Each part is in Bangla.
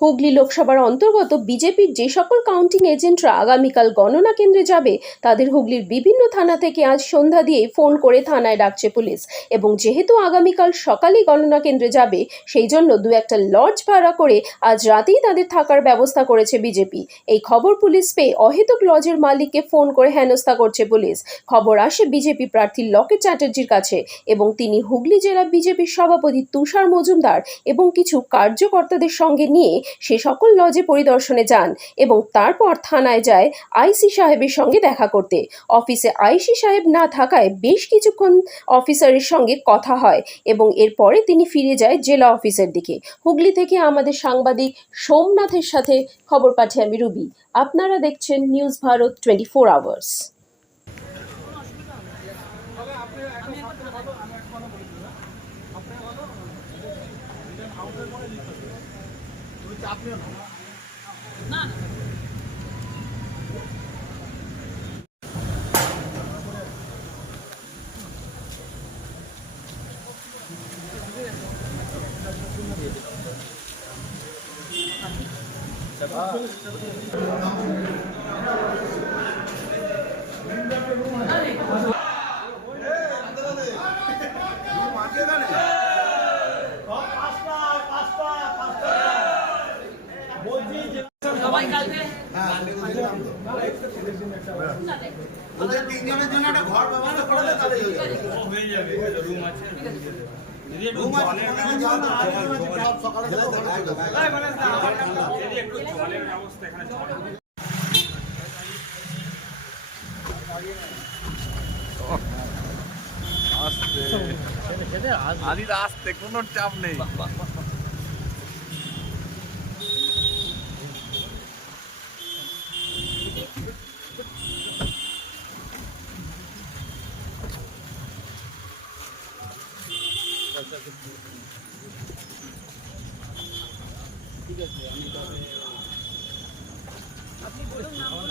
হুগলি লোকসভার অন্তর্গত বিজেপির যে সকল কাউন্টিং এজেন্টরা আগামীকাল গণনা কেন্দ্রে যাবে, তাদের হুগলির বিভিন্ন থানা থেকে আজ সন্ধ্যা দিয়ে ফোন করে থানায় ডাকছে পুলিশ। এবং যেহেতু আগামীকাল সকালেই গণনা কেন্দ্রে যাবে, সেই জন্য দু একটা লজ ভাড়া করে আজ রাতেই তাদের থাকার ব্যবস্থা করেছে বিজেপি। এই খবর পুলিশ পেয়ে অহেতুক লজের মালিককে ফোন করে হেনস্থা করছে পুলিশ। খবর আসে বিজেপি প্রার্থী লকেট চ্যাটার্জির কাছে এবং তিনি হুগলি জেলা বিজেপির সভাপতি তুষার মজুমদার এবং কিছু কার্যকর্তাদের সঙ্গে নিয়ে সে সকল লজে পরিদর্শনে যান এবং তারপর থানায় যায় আইসি সাহেবের সঙ্গে দেখা করতে। অফিসে আইসি সাহেব না থাকায় বেশ কিছুক্ষণ অফিসারের সঙ্গে কথা হয় এবং এরপরে তিনি ফিরে যায় জেলা অফিসের দিকে। হুগলি থেকে আমাদের সাংবাদিক সোমনাথের সাথে খবর পাঠিয়ে আমি রুবি। আপনারা দেখছেন news Bharat twenty four hours. 놀 자, 뿌려놓 어. ওদের তিনজনের জন্য একটা ঘর ব্যবস্থা করে দেয় তাহলেই হয়ে যাবে। রুম আছে। ওখানে যাওয়া তো সব সকালে সব ঘরে চলে যাবে। আসতে আদির আসতে কোনো চাপ নেই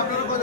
আপনারা কত?